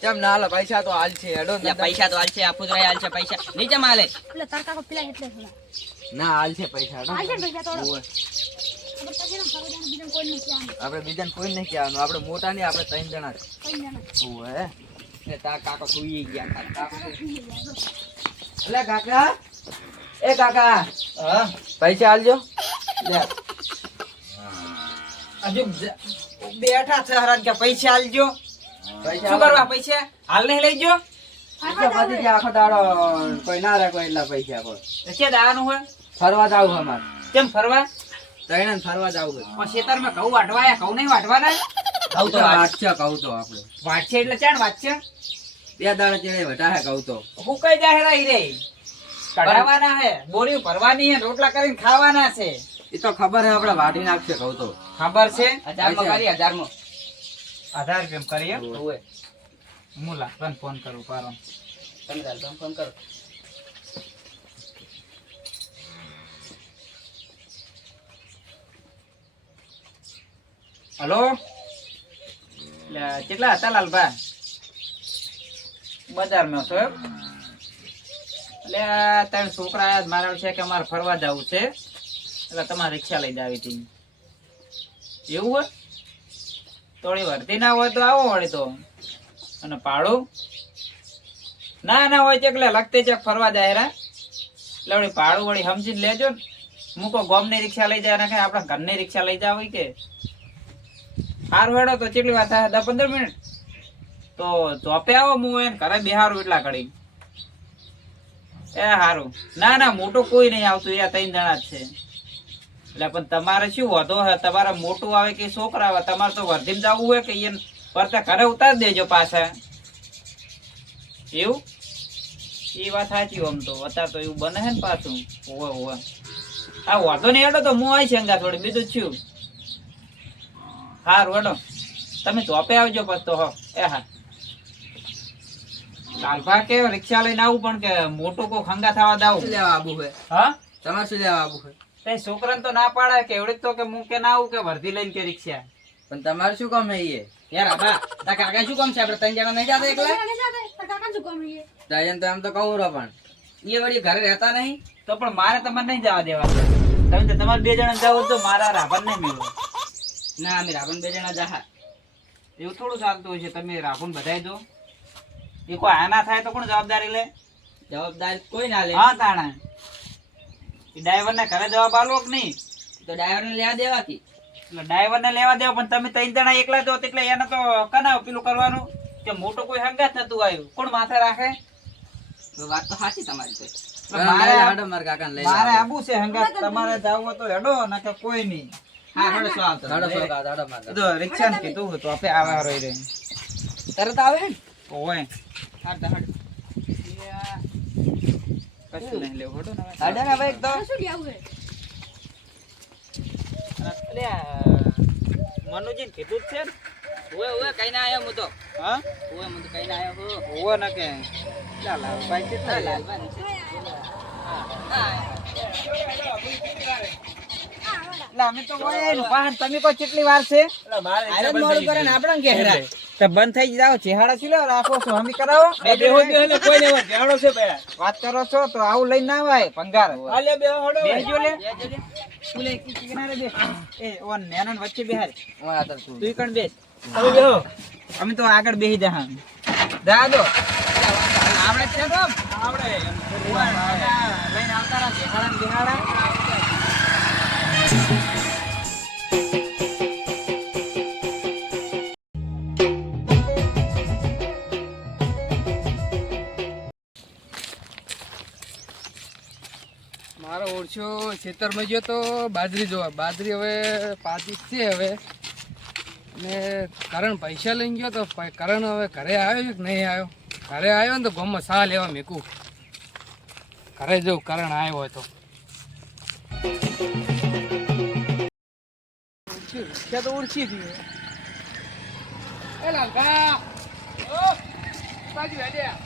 કેમ ના પૈસા તો હાલ છે હેડો પૈસા તો હાલ છે આપું રહે હાલ છે પૈસા. નીચે માલે એટલે તાર કાકો પેલા એટલે ના હાલ છે પૈસા હેડો આલશે ને પૈસા તો આપણે બીજાને કોઈ નહીં કહેવાનું આપણે મોટા નહીં આપણે ત્રણ જણા જાણે. ઓવે. તાર કાકો સુઈ ગયા તાર કાકો એ કાકા. પૈસા હાલજો લે. હજુ બેઠા છે હરાન કે પૈસા આલજો. પૈસા શું કરવા પૈસા? હાલ નહીં લઈ જો પૈસા પતી ગયા આખો દાડો કોઈ ના રાખો એટલા પૈસા કોઈ ક્યાં દાવાનું હોય? ફરવા જાવ અમારે. કેમ ફરવા? ત્રણે ફરવા જાવ પણ ખેતરમાં ઘઉં વાટવાયા ઘઉં નહીં વાટવાના ઘઉં તો વાટ વાટશે કહું તો આપણે. વાટશે એટલે ચાણ વાટશે બે દાડા ચડે વટાહે કહું તો. હુકાઈ જાહેર રહી રે કઢાવાના હે બોરી ભરવાની હે રોટલા કરીને ખાવાના છે. એ તો ખબર હે આપણે વાટી નાખશે કહું તો. ખબર છે? હજારમાં કરી, હજારમાં. હજાર કેમ કરીએ? ઓવે. હું લાખન ફોન કરું પારો તમે ફોન કરો. હલો? કેટલા હતા લાલભા? બજારમાં છો? એટલે ત્રણ છોકરા. મારા છે કે અમારે ફરવા જવું છે. એટલે તમારે રિક્ષા લઈ જ આવી હતી. એવું હોય? થોડી વર્તી ના હોય તો આવો વળી તો. અને પાડું. ના ના હોય છે એટલે લગતે છે ફરવા જાય રા. એટલે વળી ભાડું વળી સમજીને લેજો ને. મૂકો ગોમની રિક્ષા લઈ જાય નાખે આપણા ઘરની રિક્ષા લઈ જાવ કે. સારું હેડો તો કેટલી વાર થાય? દસ પંદર મિનિટ. તો ચોપે આવો હું એને, ઘરે બિહારું એટલા ઘડી. એ સારું ના ના, મોટું કોઈ નહીં આવતું, એ ત્રણ જણા જ છે. એટલે પણ તમારે શું વધો હે? તમારે મોટું આવે કે છોકરા આવે? તમારે તો વર્ધીમ જવું હોય કે એને પરતા ઘરે ઉતારી દેજો પાછા. એવું? એ વાત સાચી આમ તો. અત્યારે તો એવું બને હે ને પાછું. હોવે હોવે હા વાંધો નહીં હેડો તો હું આવી શંગા થોડી. બીજું જ છું સારું હેડો. તમે ચોપે આવજો પછી તો હો. એ હા. કાલભા કે રિક્ષા લઈને આવું પણ કે મોટું કોઈ ખંગા થવા દાવ? લેવા આબુ હે? હા? તમારે શું લેવા આબુ હે? તે છોકરાને તો ના પાડે કે એવડે તો કે હું કે ના આવું કે વર્ધી લઈને કે રિક્ષા. પણ તમારે શું કામ હે એ યાર આબા તા કાકા શું કામ છે? આપણે ત્રણ જણા નહીં જાતા એકલા? નહીં જાતા કાકા શું કામ રહીએ દાયન તો આમ તો કહું રહો પણ. એ વળી ઘરે રહેતા નહીં તો પણ મારે તમારે નહીં જવા દેવા. તમે તો તમારે બે જણા જાવ તો મારા રાવણ નહીં મેળવો. ના અમે રાવણ બે જણા જાહા. એવું થોડું ચાલતું હોય છે તમે રાવણ બધાય દો. એ કોઈ આના થાય તો કોણ જવાબદારી લે? જવાબદારી કોઈ ના લે. હા તાણા. એ ડ્રાઈવર ઘરે જવાબ આલો કે નહીં? તો ડ્રાઈવરને લેવા દેવાથી. એટલે ડ્રાઈવરને લેવા દેવા પણ તમે ત્રણ જણા એકલા જો એટલે એને તો કના પેલું કરવાનું? કે મોટું કોઈ હંગાત નતું આવ્યું. કોણ માથે રાખે? વાત તો સાચી તમારી મારે હાડો મારા કાકા લઈ મારે આબુ છે હંગાત. તમારે જાવું તો હેડો ના કે કોઈ નહીં. હા હેડો શું આવતો હાડો સોગા, હાડો મારા તો રિક્ષા કીધું હતું આપે આવા રહી રહી. તરત આવે ને ઓય હાડ હાડ. કશું નહીં લેવું હેડો ને હવે. ને ભાઈ તો. શું લેવું હે અલે કીધું જ છે ને. ઓય ઓય કઈ ના આયો હું તો. હા? ઓય હું તો કઈ ના આયો હું. ઓવો ના કે? ચાલ ભાઈ કેટલા લે? એટલે અમે તો ઓય આવીને વાહન તમે કોઈ કેટલી વાર છે? આયરન મોડું કરે ને આપણને કે તો બંધ થઈ જાવ ચેહાડા લેવા રાખો છો? હમી કરાવો. વાત કરો છો તો આવું લઈને ના આવાય ભંગાર. બેસજો લે તું લે. કી- કિનારે બે. એ ઓન મેનન વચ્ચે બેહાર ઓય આ તર તું તું કણ બેસ. અમે તો આગળ બેહી જા જા દો આપણે છે તો આપણે. લઈને આવતા રહા ચેહાડા ને બેહાડા. ઓળશો ખેતરમાં ગયો તો બાજરી જોવા. બાજરી હવે પાતી છે હવે. ને કરણ પૈસા લઈને ગયો તો કરણ હવે ઘરે આવ્યો છે કે નહીં આવ્યો? ઘરે આવ્યો ને તો ગમમાં સા લેવા મેકું. ઘરે જવું કરણ આવ્યો હોય તો. રિક્ષા તો ઓળખી હતી એ લાલકા! બાજુ હેડ્યા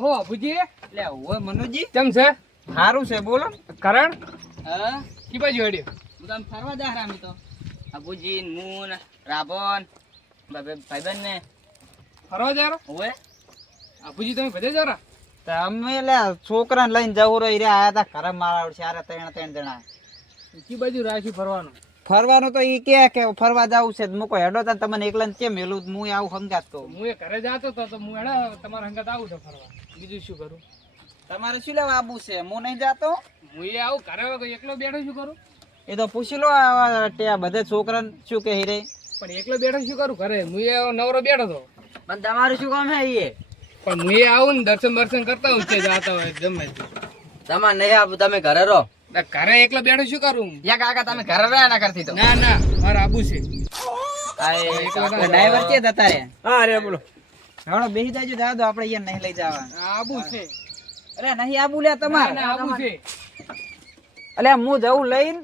ઓ ભુજી. લે ઓય મનોજી. કેમ છે? સારું છે બોલો. કરણ? હા? કી બાજુ હેડ્યો? હું તમ ફરવા જા અમે તો. અબુજી મૂન રાબોન ભાઈબંધ ને ફરવા જા ઓએ અભુજી તમે બધે તો અમે એટલે છોકરાને લઈને જવું રહી રહ્યા આયા તા ઘરે મારા ચારે ત્રણ ત્રણ જણા. કી બાજુ રાખ્યું ફરવાનું? ફરવાનું તો ઈ કે કે ફરવા જવું છે મૂકો હેડો તા તમને એકલા કેમ મેલું હું આવું સમજાત કહું. હું એ ઘરે જાતો તો હું હેડા તમારા હંગાત આવું છું ફરવા. બીજું શું કરું? તમારે શું લેવા આબુ છે? હું નહીં જાતો? હું એ આવું ઘરે તો એકલો બેઠો શું કરું? એ તો પૂછી લો આ બધા છોકરાને શું કહે રે. પણ એકલો બેઠો શું કરું ઘરે? હું નવરો બેઠો હતો પણ તમારું શું કામ હે એ પણ હું એ આવું ને દર્શન દર્શન કરતા હું છે જાતા હોય જમે તે. તમારે નહીં આવું તમે ઘરે રહો. ઘરે એકલો બેઠો શું કરું? યા કાકા તમે ઘરે રહ્યા ના કરતી તો. ના ના મારે આબુ છે. ડ્રાઈવર કે જતા રે હા અરે બોલો. હળો બેહી જાજો જા દો આપણે અહીંયા નહીં લઈ જવા આબુ છે. અરે નહીં આબુ લે તમાર. આબુ છે. અલે હું જવું લઈને.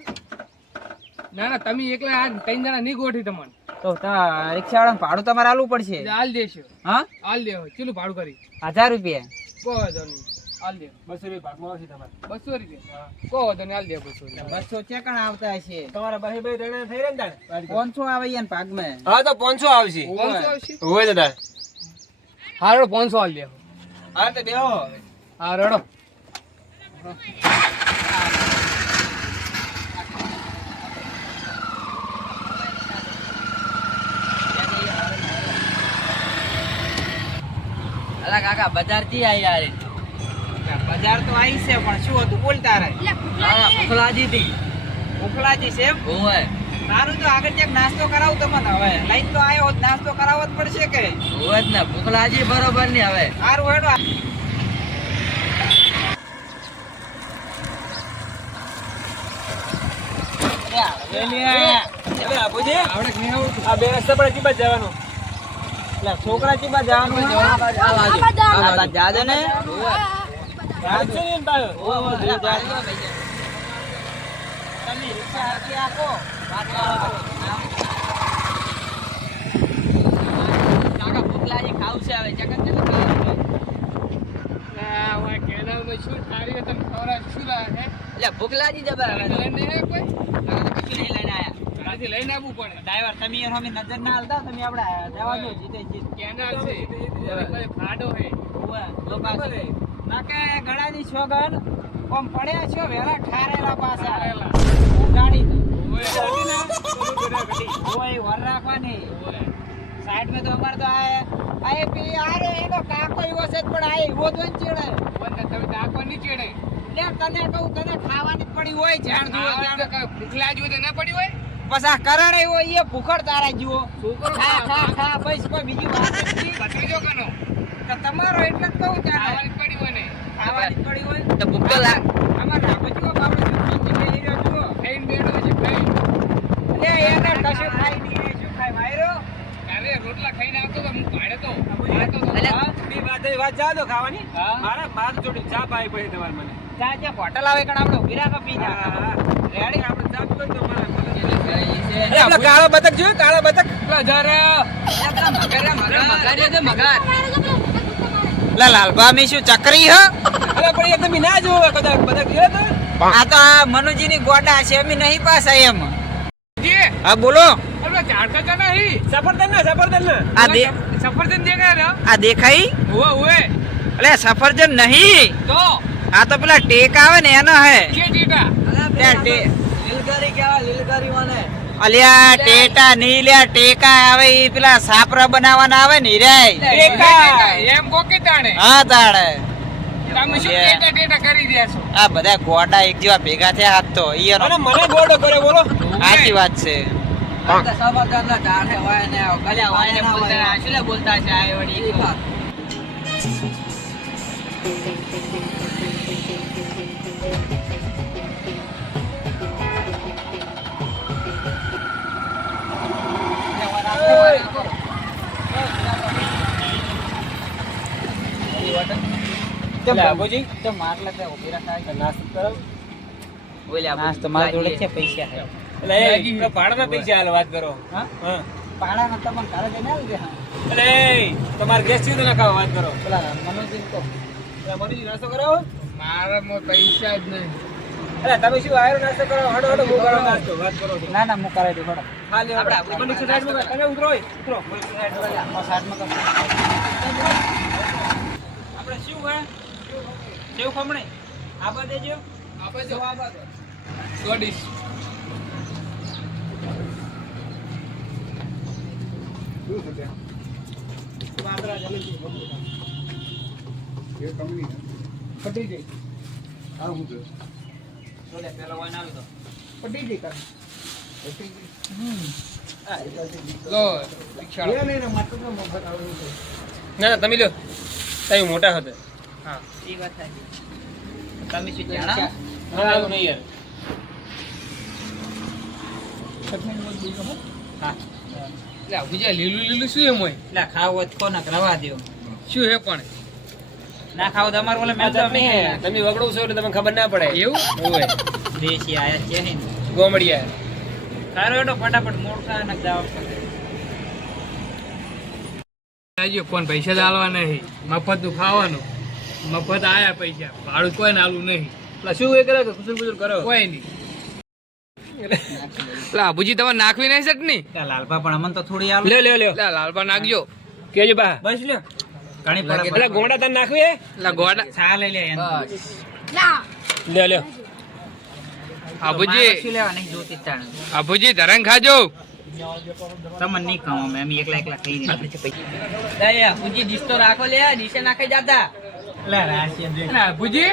ના ના તમે એકલા આ ત્રણ જણા નહીં ગોઠી તમને. તો તા રિક્ષા વાળા ભાડું તમારે આલવું પડશે. હાલ દેશો. હા? હાલ દેવો ચેલું ભાડું કરી? હજાર રૂપિયા. કો વાંધો નહીં બસો રૂપિયા ભાગમાં આવશે તમારે. બસો રૂપિયા? કો વાંધો નહીં હાલ બસો બસો ચેકણ આવતા હશે? તમારા ભાઈ ભાઈ રણે થઈ રહ્યા ને પાંચસો આવે અહીંયા ભાગમાં. હા તો પાંચસો આવશે. પાંચસો આવશે? હોય દાદા. હા રડો પાંચસો હાલ દેવો હા તો બેહો હા રડો. અલા કાકા બજારથી આયા રે બજાર તો આવી છે પણ શું હતું? બોલતા રહે ઉખલાજી ભૂખલાજી થી ઉખલાજી છે એમ? સારું તો આગળ ક્યાંક નાસ્તો કરાવું તમને હવે. લઈને તો આવ્યો નાસ્તો કરાવવો જ પડશે કે? હોય જ ને ભૂખલાજી બરોબરની હવે. સારું હેડો. છોકરા ચીબા જવાનું હોય? આ બધા આ બાજુ. જા ને ભૂખલાજી જબર લઈને કોઈ? કશું નહીં લઈને આયા લઈને આવવું પડે. ડ્રાઈવર તમે એનો અમે નજર ના હાલતા તમે આપડે જવા દો જીતે જીત. કેનાલ છે. ફાડો હે. ના કે ગળાની છોગન ઓમ પડ્યા છો વેલા ઠારેલા પાછા. ઠારેલા. ગાડી ઓય ઓય વર રાખવાની. સાઈડમાં તો અમારે તો આ આ રે એનો કાકો એવો છે પણ આ એવો તો ચેડે. વંદે તમે કાકો નહીં ચડે. લે તને કહું તને ખાવાની જ પડી હોય જાણ આ જાણ. ભૂખ લાગી હોય તો ના પડી હોય? આ કરાડે હોય એ ભૂખડ તારા છોકરો ખા ખા ખા બસ કોઈ બીજી વાત જ નથી ભત્રીજો કનો. તો તમારો એટલે જ કહું જાણે ખાવાની પડી હોય ને ખાવાની જ પડી હોય તો ભૂખ લાગ આમાં રાખો જુઓ બાપડે જુઠ્ઠી જગ્યાએ હીરો જુઓ ખાઈને બેઠો છે ખાઈ લે એને કશું ખાઈ નહીં શું ખાય વાયરો? અરે રોટલા ખાઈને આવતો તો હું ભાડે તો ભાડે તો અલે, વાત વાત જા દો ખાવાની? મારા માર જોડે ચા પાઈ પડી તમારે મને. ચા જે હોટલ આવે કણ આપણે ઊભી પી જા રેડી આપણે ચા પીવો તો મારા કાળો બતક જોયું કાળો બતક? જરા. મગર મગાર. લા લાલબા મી શું ચકરી હ? અરે પણ એ તમે ના જોવો કદાચ બતક જોયો તો. આ તો આ મનુજી ની ગોડા છે અમે નહીં પાછા એમ. જે. હા બોલો. સફરજન ના આ સફરજન દેખાય આ દેખાઈ ઓવે ઓવે સફરજન નહીં. તો? આ તો પેલા ટેક આવે ને એનો હે. કે ટીટા ત્યાં ટે લીલગારી કેવા લીલગારી મને અલ્યા ટેકા નહીં લ્યા ટેકા આવે એ પેલા સાપરા બનાવવાના આવે ને રે ટેકા એમ કોકી તાણે હા તાણે. તમે શું ટેટા ટેટા કરી રહ્યા છો? આ બધા ગોડા એક જેવા ભેગા થયા હાથ તો ઈ અને મને ગોડો કર્યો બોલો. સાચી વાત છે. સફરજન ના ઝાડ ને કલ્યા વાય ને બોલતા આ બોલતા છે આ વળી તમારે ગેસથી ના ખાવા વાત કરો. મનોજી મનુજી નાસ્તો કરાવો. મારા માં પૈસા જ નહીં. અરે તમે શું આયરો નાસ્તો કરો? હડો હડો હું કરો નાસ્તો વાત કરો ના ના હું કરાવી દઉં હળો. ખાલી આપણે કરો. તમે ઉતરો ઉતરો કરો. આ સાઈડમાં કરો. આપણે શું હે સેવ ખમણે. આબા દેજો. આપજો ગોડીશ વાંદરા જલેબી પટી જઈ જોડે પેલો વાઈન આવી દો. પટી જઈ કાં લો રિક્ષા ના ના તમે લ્યો. તમે મોટા હતા હા એ વાત થાય તમે શું જાણા? ના નહીં યાર. હા. બીજા લીલું લીલું શું એમ હોય? એટલે ખાવ કોના રવા દ્યો. શું હે પણ? ના ખાવ તમારે અમારે ઓલે મેં તો તમે તમે વગડો છો એટલે તમને ખબર ના પડે. એવું? હોય. દેશી આયા છે ને. ગોમડિયા. કારો એડો ફટાફટ મોટા ને જાવ આવજો કોણ પૈસા જ નહીં. મફતનું ખાવાનું. મફત આયા પૈસા. ભાડું કોઈ આલું નહીં. એટલે શું એ કરે કુસુર કુસુર કરો? કોઈ નહીં. પેલા આબુજી તમે નાખવી નહીં ચટણી લાલપા પણ અમન તો થોડી આલો. લ્યો લ્યો લ્યો લાલપા નાખજો. કેજો બા. બસ લ્યો. એટલે ગોમડા તને નાખવી એટલે ગોડા છા લઈ લે લા ધરંગ ખાજો. તમને નહીં કહો અમે એકલા એકલા ખાઈ રહ્યા દયા પૂજી તો રાખો લે ડીશે નાખી જાતા. લે રાશિયા દે.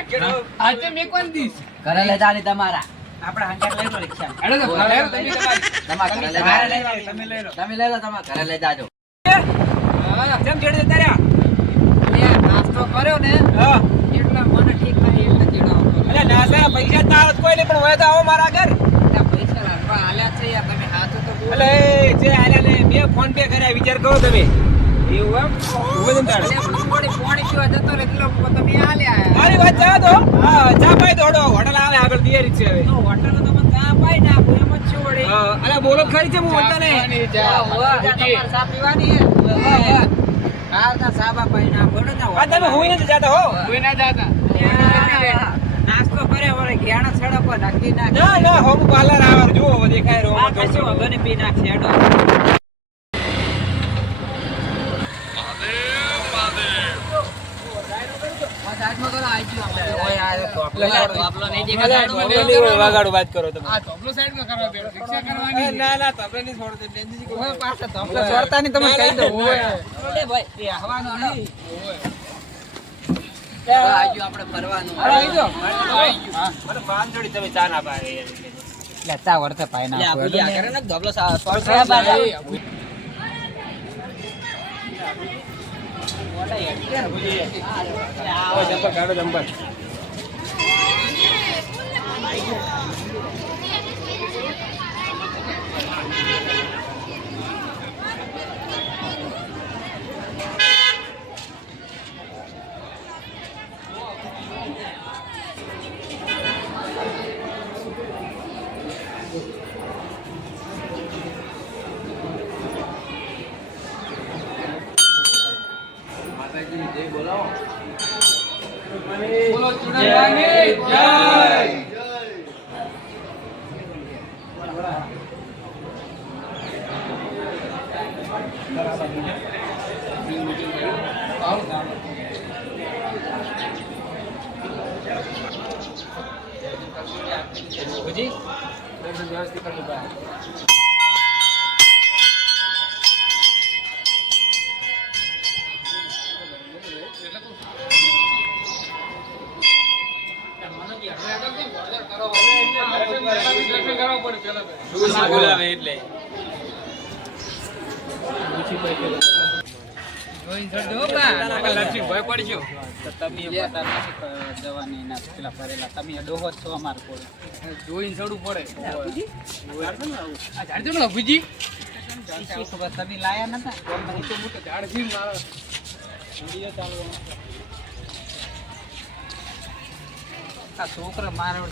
આજે મેં કોણ દીશ ઘરે લઈ જાની તમારા. આપણા હંગાર લઈ લો રિક્ષા. અરે તો તમે લઈ ઘરે જાઓ. લઈ જાઓ, તમે લઈ લો. તમે લઈ લો તમારા ઘરે લઈ જાજો. કેમ ચડી જતા એ કર્યો ને એટલા મને ઠીક નહીં એટલે ચેડો આવતો અરે નાસા પૈસા તો આવત કોઈ નહીં પણ હોય તો આવો મારા ઘર. પૈસા રાખવા આલ્યા છે યાર તમે હાથ તો. એટલે જે આલ્યા ને બે ફોન પે કર્યા વિચાર કરો તમે. એવું એમ? ઊભો તાળે. એટલે પોણી પોણી પીવા જતો રે એટલો તમે આલ્યા. મારી વાત જા તો. હા ચા પાઈ દોડો હોટલ આવે આગળ તૈયારી છે હવે. હોટલ તો મને ચા પાઈ ના એમ જ છું વળી. અરે બોલો ખરી છે હું બોલતા ને ચા. પીવાની હે? હા સાબા પાઈ આ તમે હું નથી જાતા હો. કોઈ ના જાતા. નાસ્તો કરે વળે ઘેણા સડક પર નાખી ના ના ના હોમ પાર્લર આવે જુઓ દેખાય રો આ કશું વાંધો ને પી નાખ છેડો. વાત કરો તમે. આ તબલો સાઈડમાં કરવા દે રિક્ષા કરવાની. ના ના તમે નહીં છોડો. પાછા છોડતા નહીં તમે કહી દો ભાઈ હવાનો. આજુ આપણે ફરવાનું. મને બાંધ તમે ચા ના પાડે. લેતા વળતે પાઈ લે, આ ભૂલી આ કરે ને. ધબલો ભૂ- ઓ બોલો ચુડાવાની જય બુજી વ્યવસ્થિત કરજો પડજો. તો તમે પોતા નથી જવાની ના પેલા ફરેલા તમે ડોહો છો અમાર કોલ જોઈને ચડવું પડે. આ ને અભિજી ખબર તમે લાયા નતા? ઝાડ છે મારા છોકરા મારો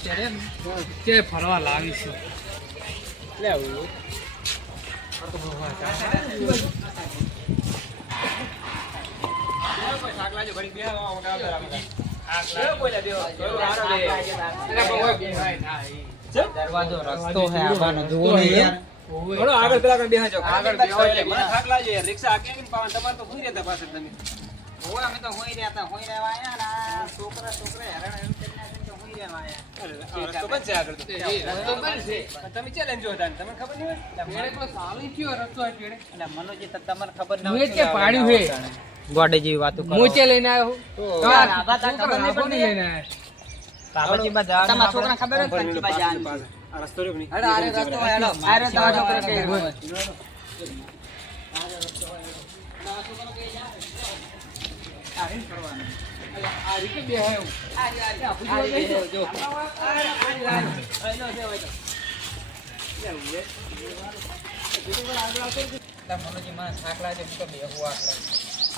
ફરવા લાવીશ. એટલે બહુ હોય બેહાય ના, ઈ. દરવાજો રસ્તો હે આવવાનો જુઓ ને યાર થોડો આગળ પેલા આગળ બેહાજો. આગળ આગળ બેહાજો. બેહાજો. મને થાક લાગ્યો રિક્ષા આગે કેમ પાવાનું? તમારે તો ભૂઈ રહેતા પાછળ તમે. અમે તો હોઈ રહ્યા હતા હોઈ રહ્યા આયા ને છોકરા છોકરા હેરાન ગોડે જેવી વાતો કરો મોચે લઈને આવ્યો તો આ તા છોકરા ખબર નહીં આબા લઈને આવ્યા. બાબાજી બા જવાનું તમારા છોકરાને ખબર નથી બા જવાનું. આ રસ્તો રહ્યો નહીં? હેડો, આરે રસ્તો હોય, હેડો. આરે તમારા છોકરા કઈ હોય. આ રીતે બેહાય હું. આ રીતે જો. મનોજી મને થાક લાગે હું તો બેહું.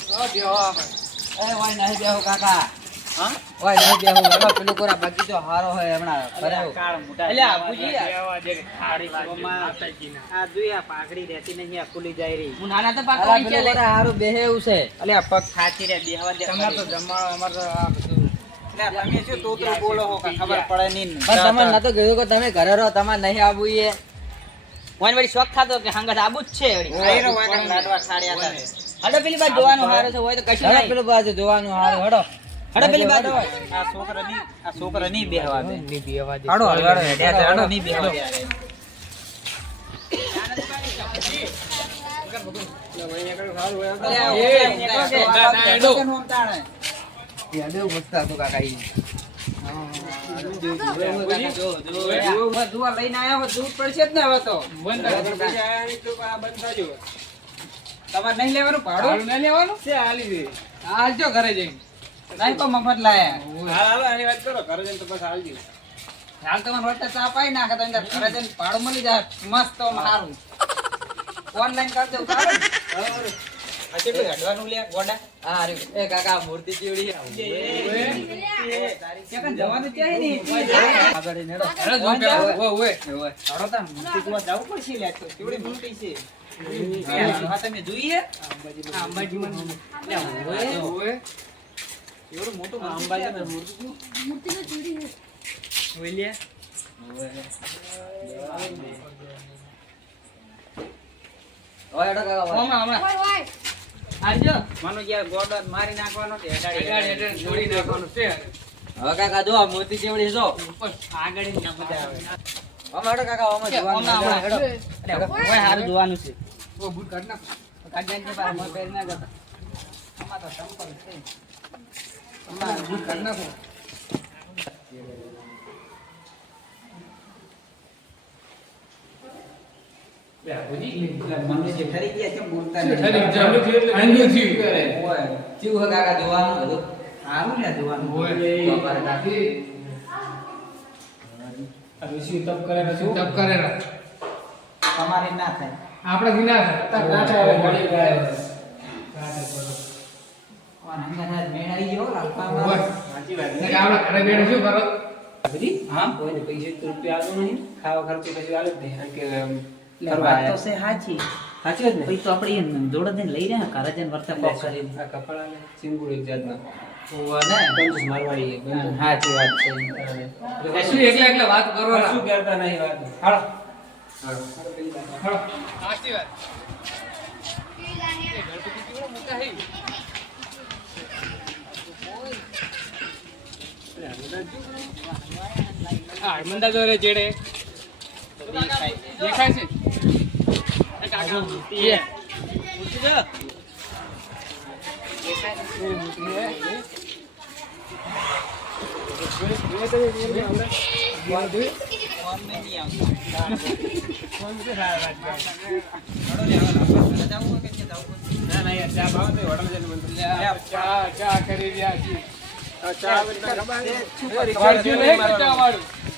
હા, બેહો આપણે. એ ઓય નહીં બેહું કાકા ઓય નહીં બેહું હેડો, પેલું કોરા બગીચો હારો હોય હમણાં. ભરાયો. એટલે આબુજી, બેહવા દે. આ. જોઈ આ પાઘડી રહેતી નહીં આ ખુલી જાય રહી. હું નાના તો અલા, પાકા કોરા હારું બેહે છે. અલે પગ ખાચી રે બેહવા દે. તમારે તો જમવાનો અમારે આ બધું. તમે શું તોતરું બોલો છો ખબર પડે નહીં. પણ તમે નતો કીધું કે તમે ઘરે રહો તમારે નહીં આવવું એ. વળી શોખ થાતો કે હંગત? આબુ જ છે વળી. લાડવા ઠાડ્યા હતા. હડો પેલી બાજુ જોવાનું હારો છે હોય તો કશું પેલું બાજુ જોવાનું હારો હડો. હડો પેલી બાજુ. આ છોકરા આ છોકરા બેહવા દે. નહીં બેહવા દે. હડો હડો હેડ્યા છે, હડો ની બેહવા દે. હેડો. મસ્ત હતું કાકા ઈ. દુઆ લઈને આયા પડશે જ ને હવે તો આગળ બીજા આયા નહીં તો આ બંધ થાજો. તમારે નહીં લેવાનું? ભાડું? નહીં લેવાનું? હાલજો ઘરે જઈને. નહીં તો મફત લાયા. હાલ, આની વાત કરો. ઘરે જઈને તો બસ હાલજો. હાલ તમારે વચ્ચે ચા પાઈ નાખે તો ઘરે જઈને ભાડું મળી જાય. મસ્ત સારું ઓનલાઈન કરી દઉં ચાલે ને? આ કેટલું હેડવાનું લે ગોડા? હા એ કાકા મૂર્તિ ચીવડી જવાનું છે નહીં? આગળ એને હેડો. હેડો જો પેલા ઓવે, ઓવે. હેડો તાર મૂર્તિ જોવા જવું પડશે લે તો કેવડી મોટી છે. તમે જોઈએ આ અંબાજીમાં હમણાં. ઓય, ઓય. આવજો માનો યાર ગોડો મારી નાખવાનો છે હેડાડ, હેડાડ, નાખવાનું છે. હવે કાકા જો મોતી ચેવડી જો. આગળ કાકા જોવાનું છે. ઓ, ના થાય. પહેરી ના થાય. વાત તો આયા. છે સાચી સાચી વાત પછી તો આપણે એ જોડે જઈને લઈ રહ્યા ઘરે જઈને વર્તા કોક કરીને આ કપાળ આલે, ચીંગુડ એક જાતના. ઓવે ને. કંજૂસ મારવાડી એક, કંજૂસ. સાચી વાત છે શું કરતા નહીં વાત. હાલો. હળો. સાચી વાત એ ગણપતિ કેવડા મોટા હે. હા, હરમંદા જો રે જેડે. દેખાય છે? ચા કરી રહ્યા છીએ. ચા ખબર છે? વાંચ્યું નહીં ચા વાળું?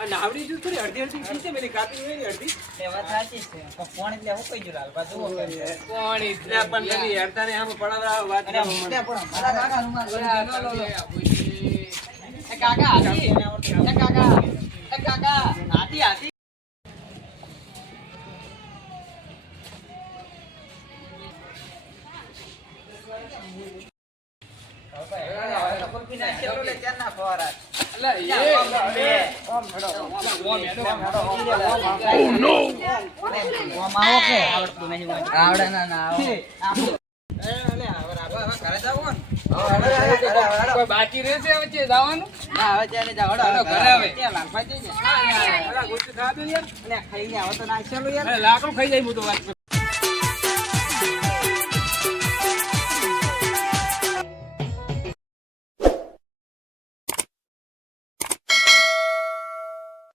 આ નાવડી જો થોડી અડધી અડધી ખીચે પેલી કાપી હોય ને અડધી એ વાત સાચી છે પણ ફોન એટલે હું કઈ ગયું લાલબા જુઓ કરી. પાણી એટલે પણ પેલી હેડતા ને આમ પડાવડા વાત અરે મોટે પણ મારા કાકા લઈ ગયો. લો, લો. એ કાકા હાથી એ કાકા એ કાકા હાથી હાથી હવે તો કુલ્ફી ના ફવારા. આવડે ના ના આવો. એ, લે, હવે રાબા, હવે ઘરે જાવું ને? હવે હેડો, હેડો, હેડો, હેડો. કોઈ બાકી રહેશે વચ્ચે જવાનું ના, હવે. લાકડું ખાઈ જાય બધું વાત